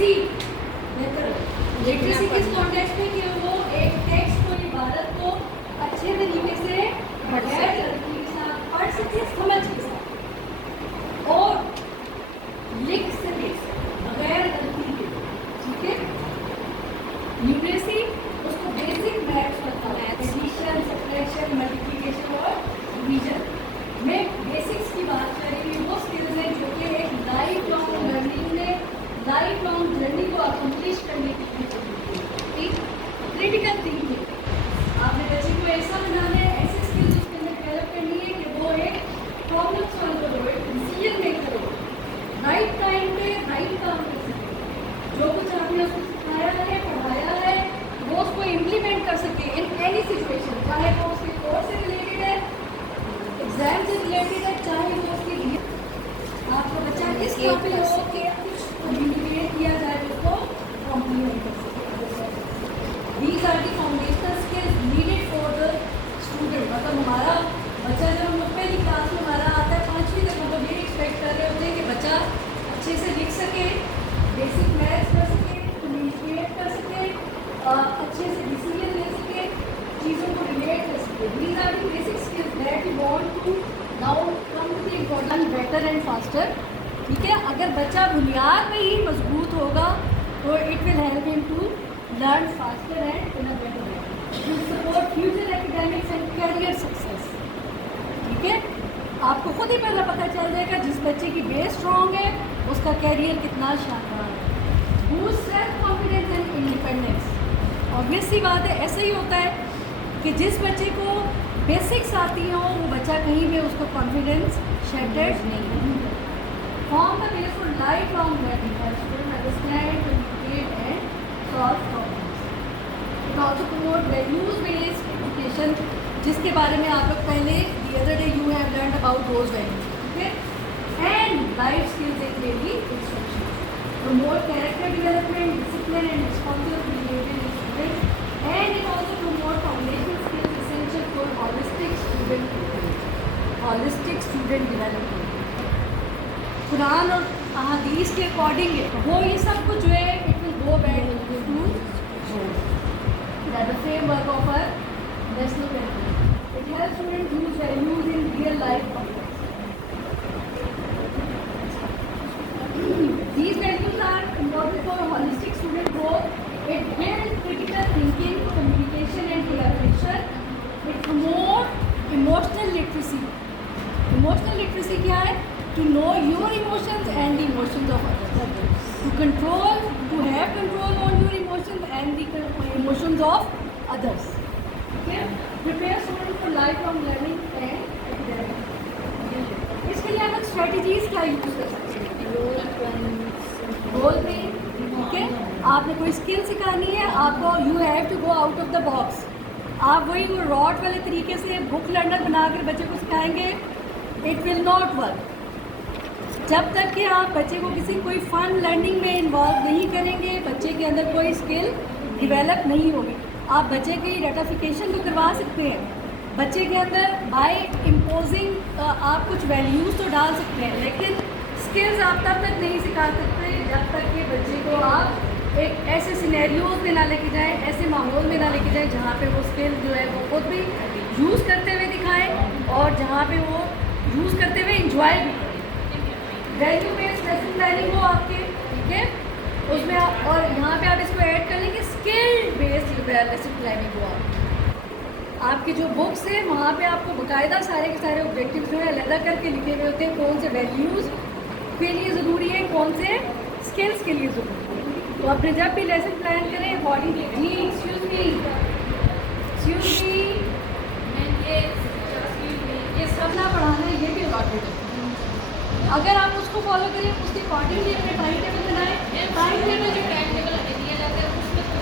Literacy बेहतर हो। Literacy किस कॉन्टेक्स्ट में कि वो एक टेक्स्ट को, इबारत को अच्छे तरीके से बगैर गलती के साथ पढ़ सके, समझ के साथ और लिख सके बगैर गलती के। ठीक है, न्यूमरेसी उसको बेसिक मैथ्स पता है, एडिशन, सब्ट्रैक्शन, मल्टीप्लिकेशन और डिवीजन में बेसिक्स की बात कर रही हूँ। वो स्किल्स हैं जो कि एक लाइफ लॉन्ग लर्निंग में, लाइफ लॉन्ग जर्नी को अकम्प्लिश करने के लिए क्रिटिकल थिंकिंग। आपने बच्चे को ऐसा बनाना है, ऐसे स्किल्स उसके अंदर डेवलप करनी है कि वो एक प्रॉब्लम सॉल्व करो, एक डिसीजन मेकर हो, राइट टाइम पे राइट काम कर सके। जो कुछ आपने उसको सिखाया है, पढ़ाया है, वो उसको इम्प्लीमेंट कर सके इन एनी सिचुएशन, चाहे वो उसके कोर्स से रिलेटेड है, एग्जाम से रिलेटेड है, चाहे वो उसके लिए आपका बच्चा किस काबिल हो कि कुछ कम्युनिकेट किया जाए उसको कॉम्प्लीमेंट कर सके। These are the foundational skills needed for the student। मतलब हमारा बच्चा जब हम पहली क्लास में हमारा आता है 5वीं तक, हम लोग ये एक्सपेक्ट कर रहे होते हैं कि बच्चा अच्छे से लिख सके, बेसिक मैथ्स कर सके, कम्युनिकेट कर सके, अच्छे से डिसीजन ले सके, चीज़ों को रिलेट कर सके। These are the basic skills that we want to now come to the important better and faster। ठीक है, अगर बच्चा बुनियाद में ही मजबूत होगा तो it will help him to learn faster and in a better way, to support future academics and career success। ठीक है, आपको खुद ही पहले पता चल जाएगा जिस बच्चे की बेस स्ट्रॉन्ग है उसका कैरियर कितना शानदार है। Boost self confidence and independence. Obvious सी बात है, ऐसा ही होता है कि जिस बच्चे को बेसिक्स आती हों वो बच्चा कहीं भी उसको कॉन्फिडेंस शेटेड नहीं होता। Form the base for life long learning, understand, communicate and solve problems। It also promote values based education, जिसके बारे में आप लोग पहले the other day you have learned about those values। Okay, and life skills in daily instruction, promote character development, discipline and responsible behavior in students, and it also promote foundational skills essential for holistic student development। Quran और अहादीस के according वो ये सब कुछ जो है it will go back to the framework of a national curriculum. It helps student use values in real life context. These values are important for holistic student growth. It builds critical thinking, communication and collaboration. It promote emotional literacy. Emotional literacy क्या है? To know your emotions and the emotions of others, to have control on your emotions and the emotions of others। Okay, prepare students for lifelong learning and academic। इसके लिए आप strategies क्या use कर सकते हैं? Role play. ठीक है, आपने कोई स्किल सिखानी है, आपको you have to go out of the box. आप वही वो रॉट वाले तरीके से बुक लर्नर बनाकर बच्चे को सिखाएंगे, इट विल नॉट वर्क। जब तक कि आप बच्चे को किसी कोई फन लर्निंग में इन्वॉल्व नहीं करेंगे, बच्चे के अंदर कोई स्किल डेवलप नहीं होगी। आप बच्चे की रेटिफिकेशन तो करवा सकते हैं, बच्चे के अंदर बाय इम्पोजिंग आप कुछ वैल्यूज़ तो डाल सकते हैं, लेकिन स्किल्स आप तब तक नहीं सिखा सकते जब तक कि बच्चे को आप एक ऐसे सिनेरियोज में ना लेके जाएं, ऐसे माहौल में ना लेके जाएं जहाँ पे वो स्किल जो है वो खुद भी यूज़ करते हुए दिखाएं और जहाँ पे वो यूज़ करते हुए इंजॉय भी करें। वैल्यू बेस्ड लेसन प्लानिंग हो आपके, ठीक है, उसमें और यहाँ पे आप इसको ऐड कर लेंगे स्किल बेस्ड लेसन प्लानिंग हो आपकी जो बुक्स है वहाँ पे आपको बाकायदा सारे के सारे ऑब्जेक्टिव्स जो है अलग करके लिखे हुए होते हैं, कौन से वैल्यूज़ के लिए ज़रूरी है, कौन से स्किल्स के लिए ज़रूरी है। तो अपने जब भी लेसन प्लान करें अकॉर्डिंगली। जी एक्सक्यूज़ मी ये सब ना पढ़ाना है, ये भी अलॉटेड है। अगर आप उसको फॉलो करें, उसके अकॉर्डिंगली अपने टाइम टेबल बनाएं। टाइम टेबल जो टाइम टेबल दिया जाता है उसमें तो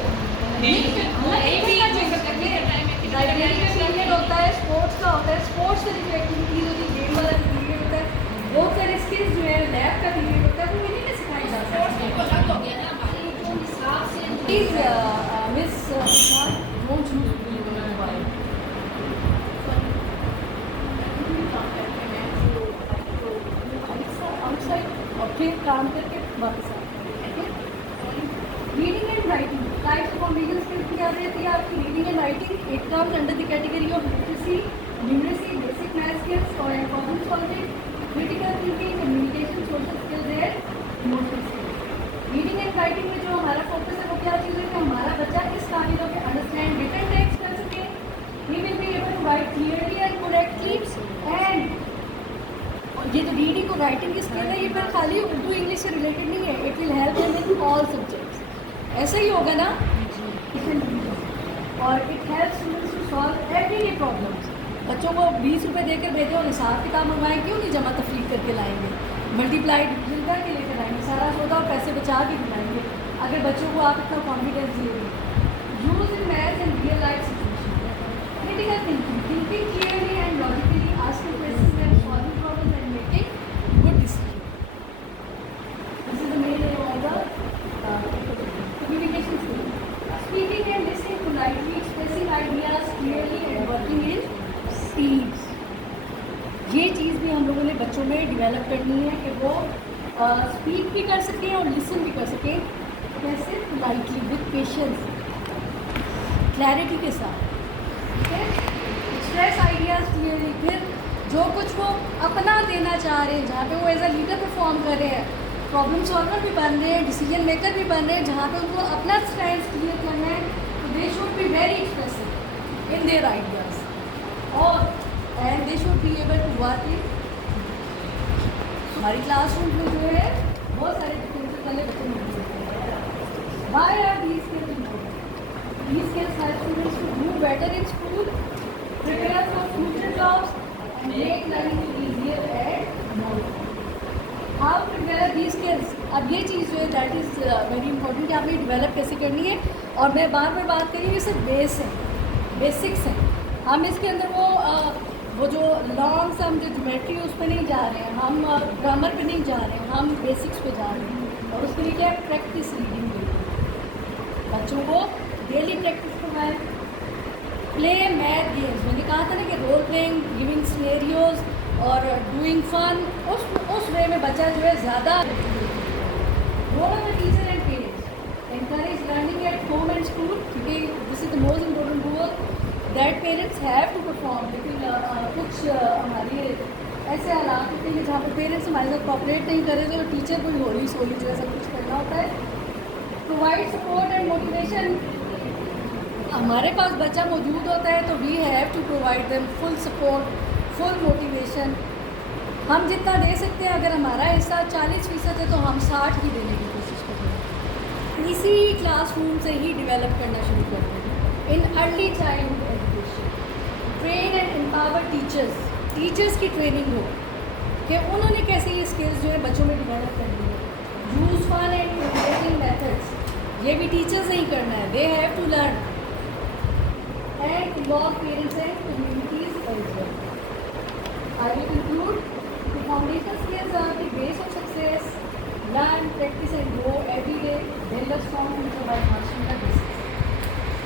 लाइब्रेरी का पीरियड होता है, स्पोर्ट्स का होता है, स्पोर्ट्स का जो एक्टिविटीज़ होती है, गेम वाला पीरियड होता है, बहुत सारे स्किल्स जो है लैब का पीरियड होता है, वो इन्हीं में सिखाई जाता है। Please miss don't use mobile. Outside और फिर काम करके वापस आते हैं। Reading and writing types of combination skills क्या रहती है आपकी? Reading and writing it comes under the category of literacy, numeracy, basic math skills और problem solving, critical thinking, communication, social skills and emotional skills. Reading and writing में जो हमारा focus है वो क्या चीज़ है कि हमारा बच्चा इस काबिल के अंडरस्टैंड रिटन टेक्स्ट कर सके, he will be able to write clearly and correctly and ये जो रीडिंग और राइटिंग की स्किल है ये फिर खाली उर्दू इंग्लिश से रिलेटेड नहीं है, it will help them in all subjects. ऐसा ही होगा ना? और it help students to solve everyday problems. बच्चों को 20 रुपये देकर भेजें और हिसाब किताब मंगवाएं, क्यों नहीं जमा तफरीक करके लाएंगे, मल्टीप्लाइड मिलकर के लेकर आएंगे, सारा सौदा और पैसे बचा के दिलाएंगे अगर बच्चों को आप इतना कॉन्फिडेंस दिएंगे। Use in maths and real life situation, critical thinking, thinking clearly and logically, asking questions and solving problems and making good decision. This is the main aim of the communication skill. Speaking and listening politely, expressing ideas clearly and working in teams. ये चीज़ भी हम लोगों ने बच्चों में develop करनी है कि वो स्पीक भी कर सकें और लिसन भी कर सकें। कैसे? पोलाइटली, विद पेशेंस, क्लैरिटी के साथ, ठीक है? Express ideas clearly. फिर जो कुछ वो अपना देना चाह रहे हैं, जहाँ पे वो एज अ लीडर परफॉर्म कर रहे हैं, प्रॉब्लम सॉल्वर भी बन रहे हैं, डिसीजन मेकर भी बन रहे हैं, जहाँ पे उनको अपना स्टैंड क्लियर करना है, तो they should be very expressive in their ideas और and they should be able to work in. हमारी क्लासरूम में जो है बहुत सारे डिफरेंसेस वाले बच्चे मिल सकते हैं। Why are these skills important? These skills help students to do better in school, prepare for future jobs, and make learning easier and more fun. How to develop these skills? अब ये चीज़ जो है that is very important कि आपने develop कैसे करनी है। और मैं बार बार बात करी, ये सिर्फ बेस है, बेसिक्स हैं। हम इसके अंदर वो जो लॉन्ग सम जो ज्योमेट्री उस पर नहीं जा रहे हैं, हम ग्रामर पे नहीं जा रहे हैं, हम बेसिक्स पे जा रहे हैं। और उसके लिए क्या है? प्रैक्टिस रीडिंग के बच्चों को डेली प्रैक्टिस करवाएं। प्ले मैथ गेम्स, मैंने कहा था ना कि रोल प्लेइंग, गिविंग सिनेरियोज और डूइंग फन, उस वे में बच्चा जो है ज़्यादा। Role of the teacher and parents, encourage learning at home and school, क्योंकि this is the most important role that parents have to perform. लेकिन कुछ हमारी ऐसे हालात होते हैं जहाँ पर पेरेंट्स हमारे साथ कॉपरेट नहीं कर रहे, तो टीचर कोई होली सोली जो है सब कुछ करना होता है। प्रोवाइड सपोर्ट एंड मोटिवेशन, हमारे पास बच्चा मौजूद होता है तो we have to provide them full support, full motivation. हम जितना दे सकते हैं, अगर हमारा हिस्सा 40% है तो हम 60 ही देने की कोशिश करें। इसी क्लासरूम से ही डेवलप करना शुरू करते हैं। In early childhood education, train and empower teachers, teachers की ट्रेनिंग हो कि उन्होंने कैसे ये स्किल्स जो है बच्चों में डेवलप करनी है। Use fun and motivating methods, ये भी टीचर्स नहीं करना है, they have to learn and involve parents and communities as well. I will conclude, the foundational skills are the base of success. Learn, practice and grow every day. Build a strong future by mastering the basics.